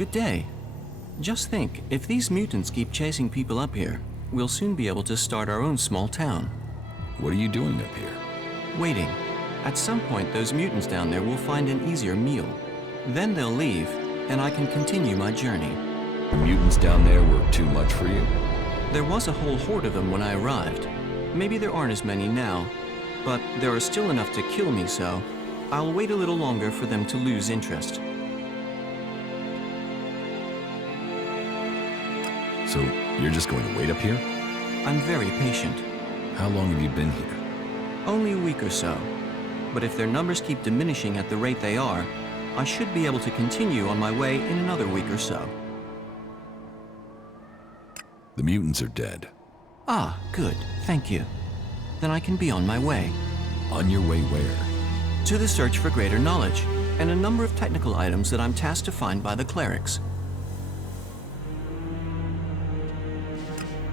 Good day. Just think, if these mutants keep chasing people up here, we'll soon be able to start our own small town. What are you doing up here? Waiting. At some point, those mutants down there will find an easier meal. Then they'll leave, and I can continue my journey. The mutants down there were too much for you? There was a whole horde of them when I arrived. Maybe there aren't as many now, but there are still enough to kill me, so I'll wait a little longer for them to lose interest. So, you're just going to wait up here? I'm very patient. How long have you been here? Only a week or so. But if their numbers keep diminishing at the rate they are, I should be able to continue on my way in another week or so. The mutants are dead. Ah, good. Thank you. Then I can be on my way. On your way where? To the search for greater knowledge, and a number of technical items that I'm tasked to find by the clerics.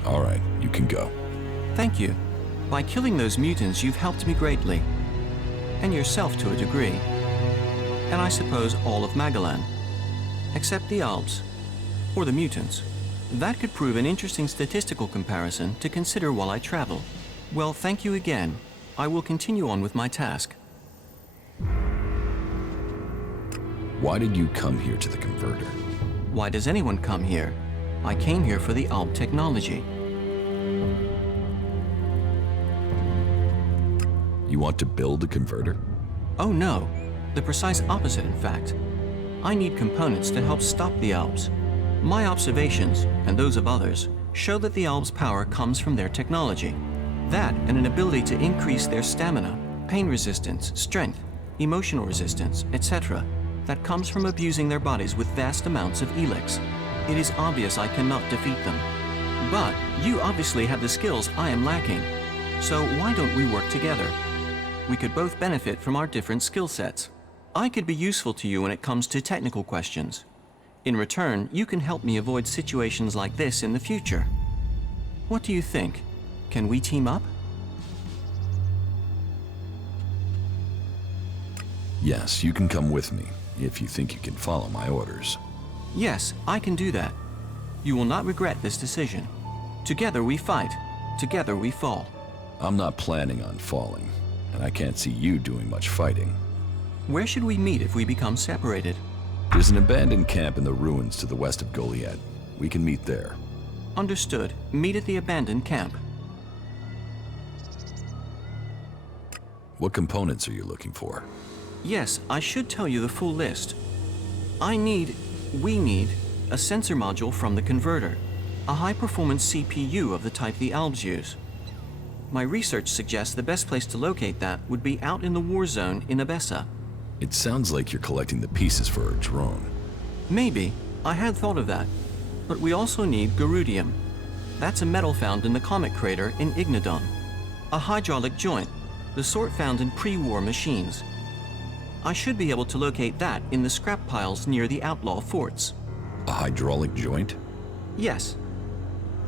All right, you can go. Thank you. By killing those mutants, you've helped me greatly. And yourself to a degree. And I suppose all of Magellan. Except the Alps. Or the mutants. That could prove an interesting statistical comparison to consider while I travel. Well, thank you again. I will continue on with my task. Why did you come here to the converter? Why does anyone come here? I came here for the Alp technology. You want to build a converter? Oh no, the precise opposite in fact. I need components to help stop the Alps. My observations, and those of others, show that the Alps' power comes from their technology. That and an ability to increase their stamina, pain resistance, strength, emotional resistance, etc. that comes from abusing their bodies with vast amounts of ELEX. It is obvious I cannot defeat them. But you obviously have the skills I am lacking. So why don't we work together? We could both benefit from our different skill sets. I could be useful to you when it comes to technical questions. In return, you can help me avoid situations like this in the future. What do you think? Can we team up? Yes, you can come with me, if you think you can follow my orders. Yes, I can do that. You will not regret this decision. Together we fight. Together we fall. I'm not planning on falling, and I can't see you doing much fighting. Where should we meet if we become separated? There's an abandoned camp in the ruins to the west of Goliad. We can meet there. Understood. Meet at the abandoned camp. What components are you looking for? Yes, I should tell you the full list. We need a sensor module from the converter, a high-performance CPU of the type the Alps use. My research suggests the best place to locate that would be out in the war zone in Abessa. It sounds like you're collecting the pieces for a drone. Maybe. I had thought of that. But we also need Garudium. That's a metal found in the comet crater in Ignodon. A hydraulic joint, the sort found in pre-war machines. I should be able to locate that in the scrap piles near the outlaw forts. A hydraulic joint? Yes.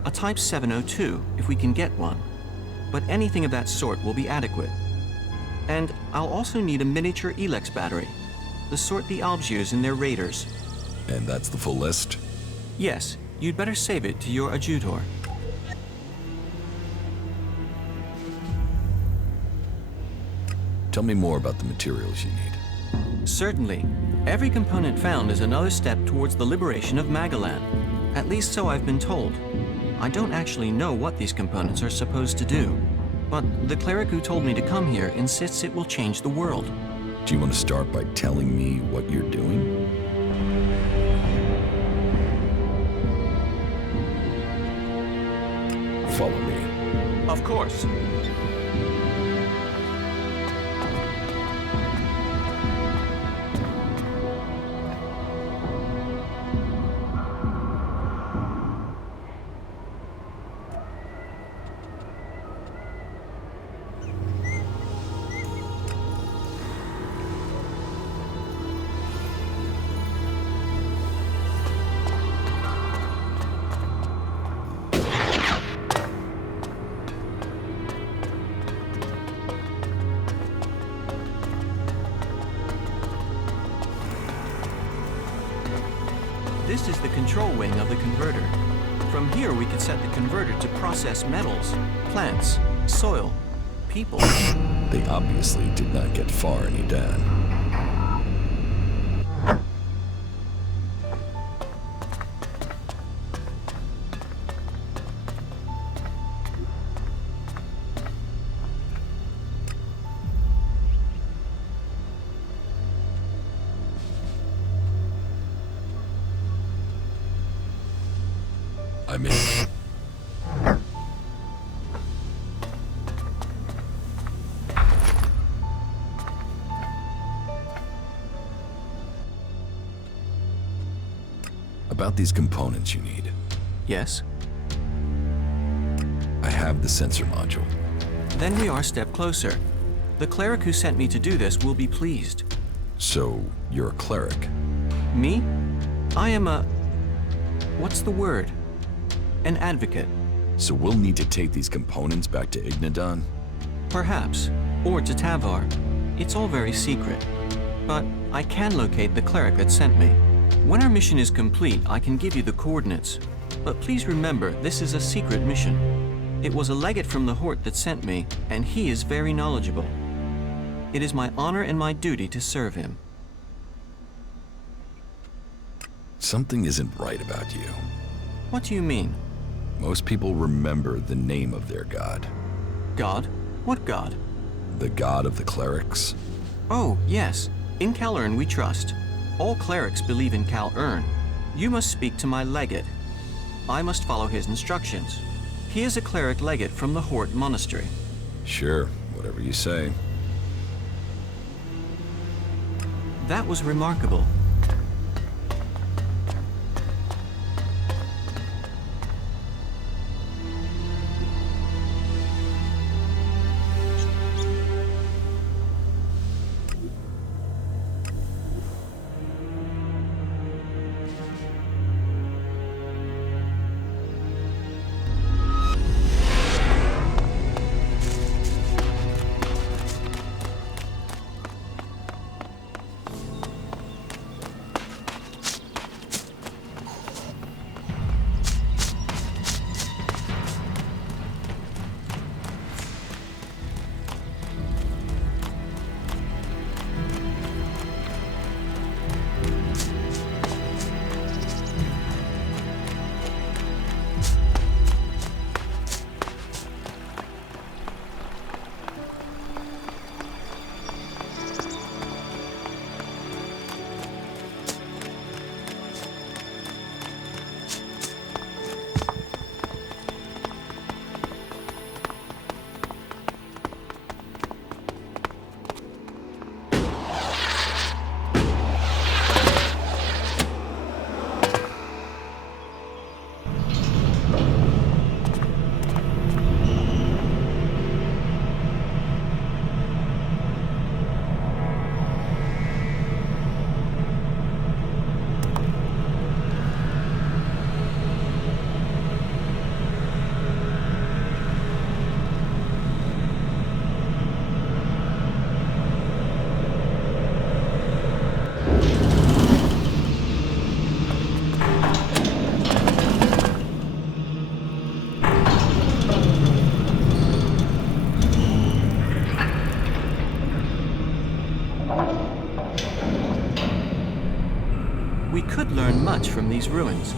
A Type 702, if we can get one. But anything of that sort will be adequate. And I'll also need a miniature ELEX battery, the sort the Alps use in their raiders. And that's the full list? Yes, you'd better save it to your adjutor. Tell me more about the materials you need. Certainly. Every component found is another step towards the liberation of Magellan. At least so I've been told. I don't actually know what these components are supposed to do. But the cleric who told me to come here insists it will change the world. Do you want to start by telling me what you're doing? Follow me. Of course. This is the control wing of the converter. From here we could set the converter to process metals, plants, soil, people. They obviously did not get far in Edan. I'm in. About these components you need. Yes? I have the sensor module. Then we are a step closer. The cleric who sent me to do this will be pleased. So, you're a cleric. Me? I am a... what's the word? An advocate. So we'll need to take these components back to Ignidan? Perhaps. Or to Tavar. It's all very secret. But I can locate the cleric that sent me. When our mission is complete, I can give you the coordinates. But please remember, this is a secret mission. It was a legate from the Hort that sent me, and he is very knowledgeable. It is my honor and my duty to serve him. Something isn't right about you. What do you mean? Most people remember the name of their god. God? What god? The god of the clerics? Oh, yes. In Cal Urn we trust. All clerics believe in Cal Urn. You must speak to my legate. I must follow his instructions. He is a cleric legate from the Hort Monastery. Sure, whatever you say. That was remarkable. We could learn much from these ruins.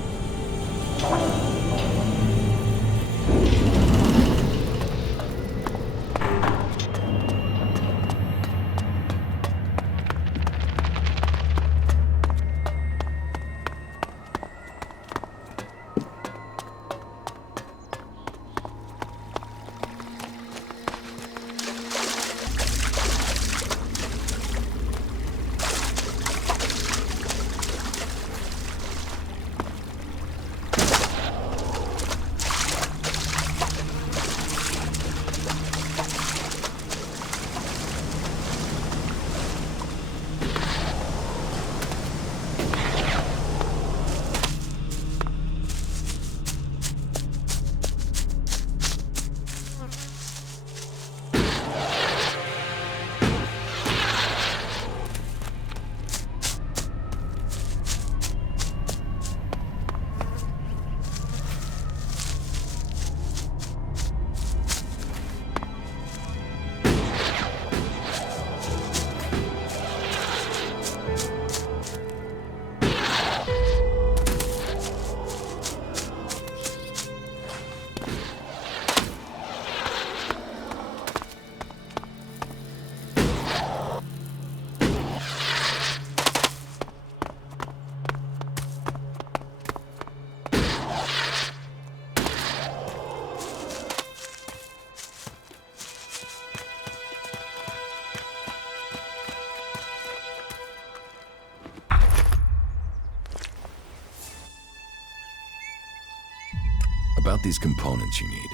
About these components you need.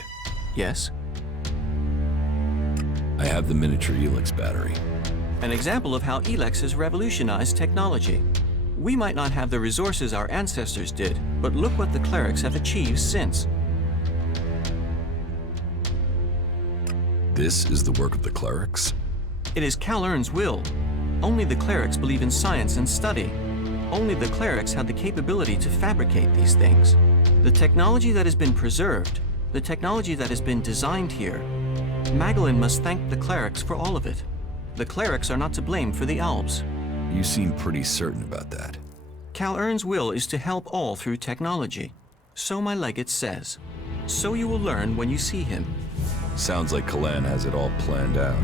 Yes? I have the miniature ELEX battery. An example of how ELEX has revolutionized technology. We might not have the resources our ancestors did, but look what the clerics have achieved since. This is the work of the clerics? It is Calern's will. Only the clerics believe in science and study. Only the clerics had the capability to fabricate these things. The technology that has been preserved, the technology that has been designed here, Magdalene must thank the clerics for all of it. The clerics are not to blame for the elves. You seem pretty certain about that. Calern's will is to help all through technology. So my legate says. So you will learn when you see him. Sounds like Kalan has it all planned out.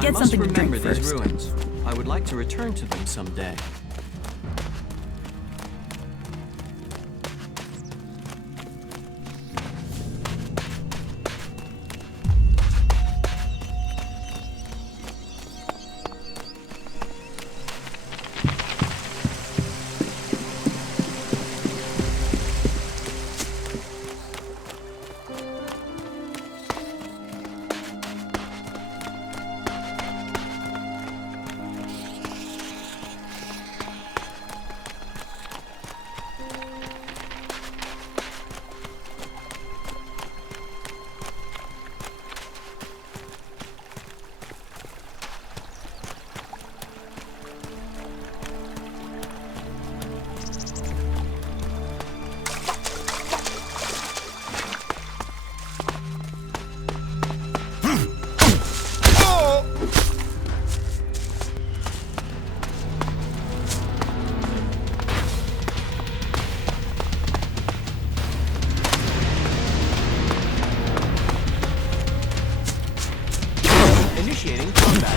I must something to drink remember these first. ruins. I would like to return to them someday. Initiating combat.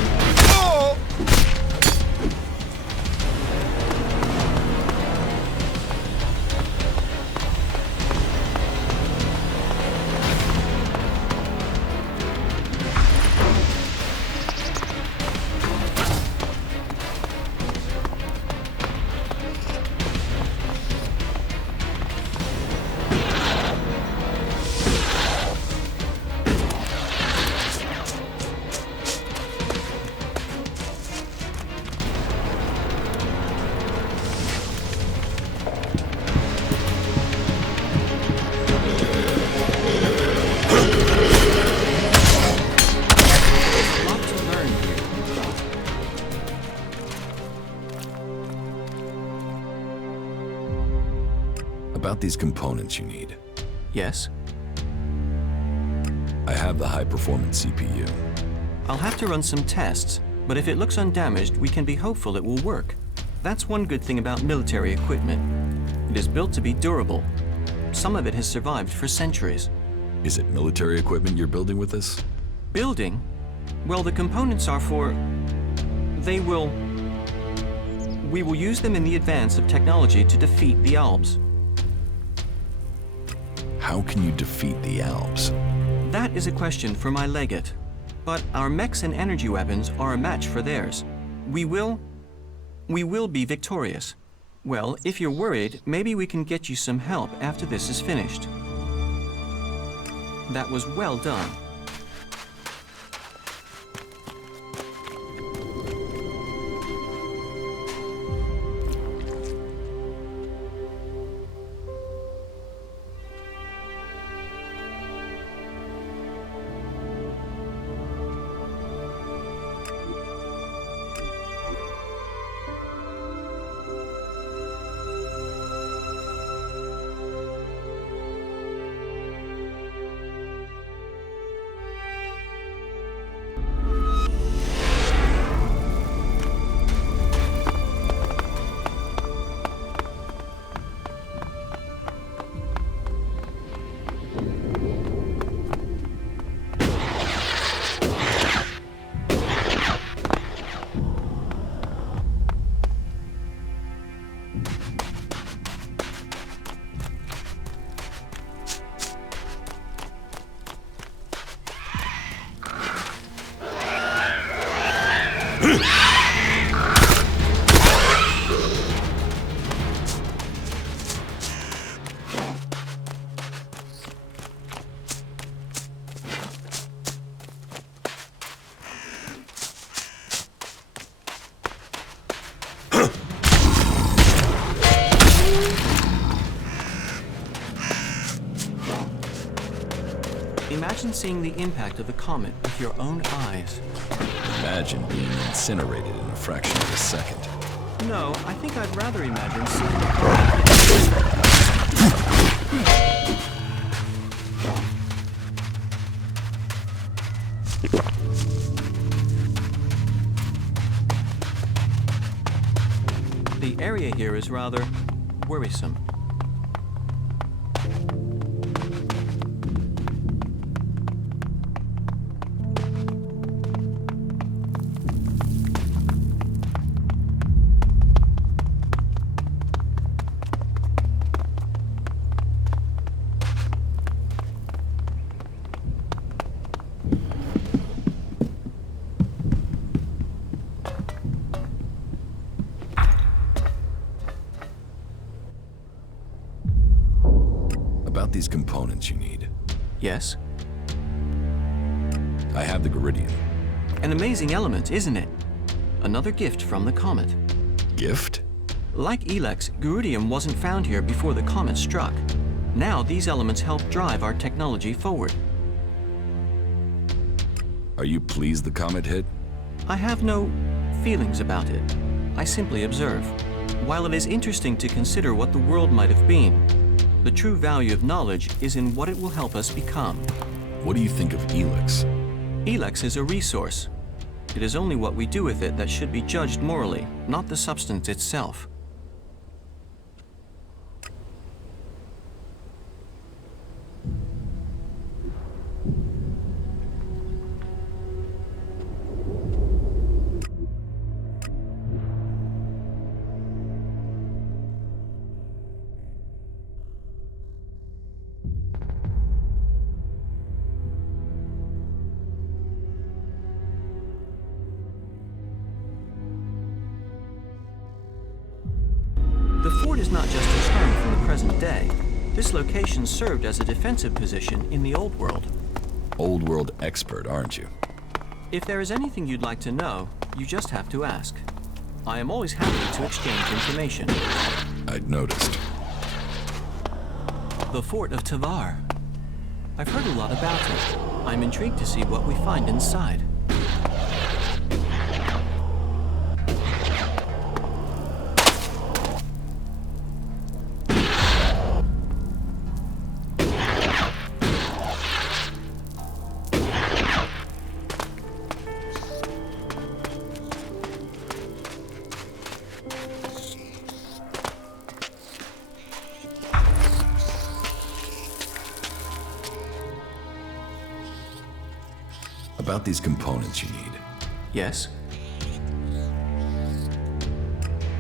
About these components you need. Yes? I have the high-performance CPU. I'll have to run some tests, but if it looks undamaged, we can be hopeful it will work. That's one good thing about military equipment. It is built to be durable. Some of it has survived for centuries. Is it military equipment you're building with this? Building? Well, the components are for... We will use them in the advance of technology to defeat the Alps. How can you defeat the Alps? That is a question for my legate. But our mechs and energy weapons are a match for theirs. We will be victorious. Well, if you're worried, maybe we can get you some help after this is finished. That was well done. Imagine seeing the impact of the comet with your own eyes. Imagine being incinerated in a fraction of a second. No, I think I'd rather imagine seeing the comet. The area here is rather worrisome. About these components you need. Yes? I have the Geridian. An amazing element, isn't it? Another gift from the comet. Gift? Like ELEX, Geridium wasn't found here before the comet struck. Now these elements help drive our technology forward. Are you pleased the comet hit? I have no feelings about it. I simply observe. While it is interesting to consider what the world might have been, the true value of knowledge is in what it will help us become. What do you think of ELEX? ELEX is a resource. It is only what we do with it that should be judged morally, not the substance itself. The fort is not just a term from the present day. This location served as a defensive position in the Old World. Old world expert, aren't you? If there is anything you'd like to know, you just have to ask. I am always happy to exchange information. I'd noticed. The Fort of Tavar. I've heard a lot about it. I'm intrigued to see what we find inside. About these components you need. Yes?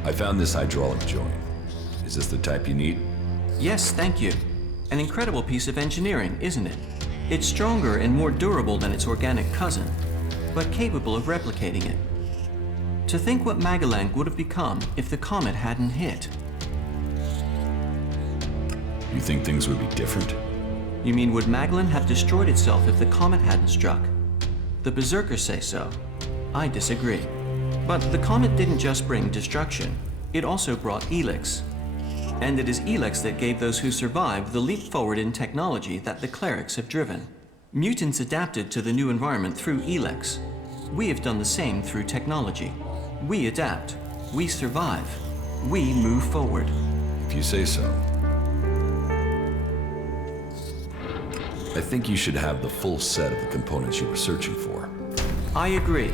I found this hydraulic joint. Is this the type you need? Yes, thank you. An incredible piece of engineering, isn't it? It's stronger and more durable than its organic cousin, but capable of replicating it. To think what Magalang would have become if the comet hadn't hit. You think things would be different? You mean would Magalang have destroyed itself if the comet hadn't struck? The Berserkers say so. I disagree. But the comet didn't just bring destruction, it also brought ELEX. And it is ELEX that gave those who survived the leap forward in technology that the clerics have driven. Mutants adapted to the new environment through ELEX. We have done the same through technology. We adapt, we survive, we move forward. If you say so. I think you should have the full set of the components you were searching for. I agree.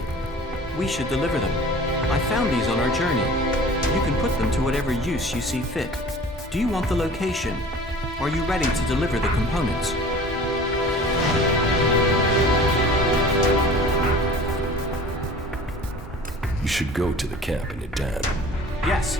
We should deliver them. I found these on our journey. You can put them to whatever use you see fit. Do you want the location? Are you ready to deliver the components? You should go to the camp in Idan. Yes.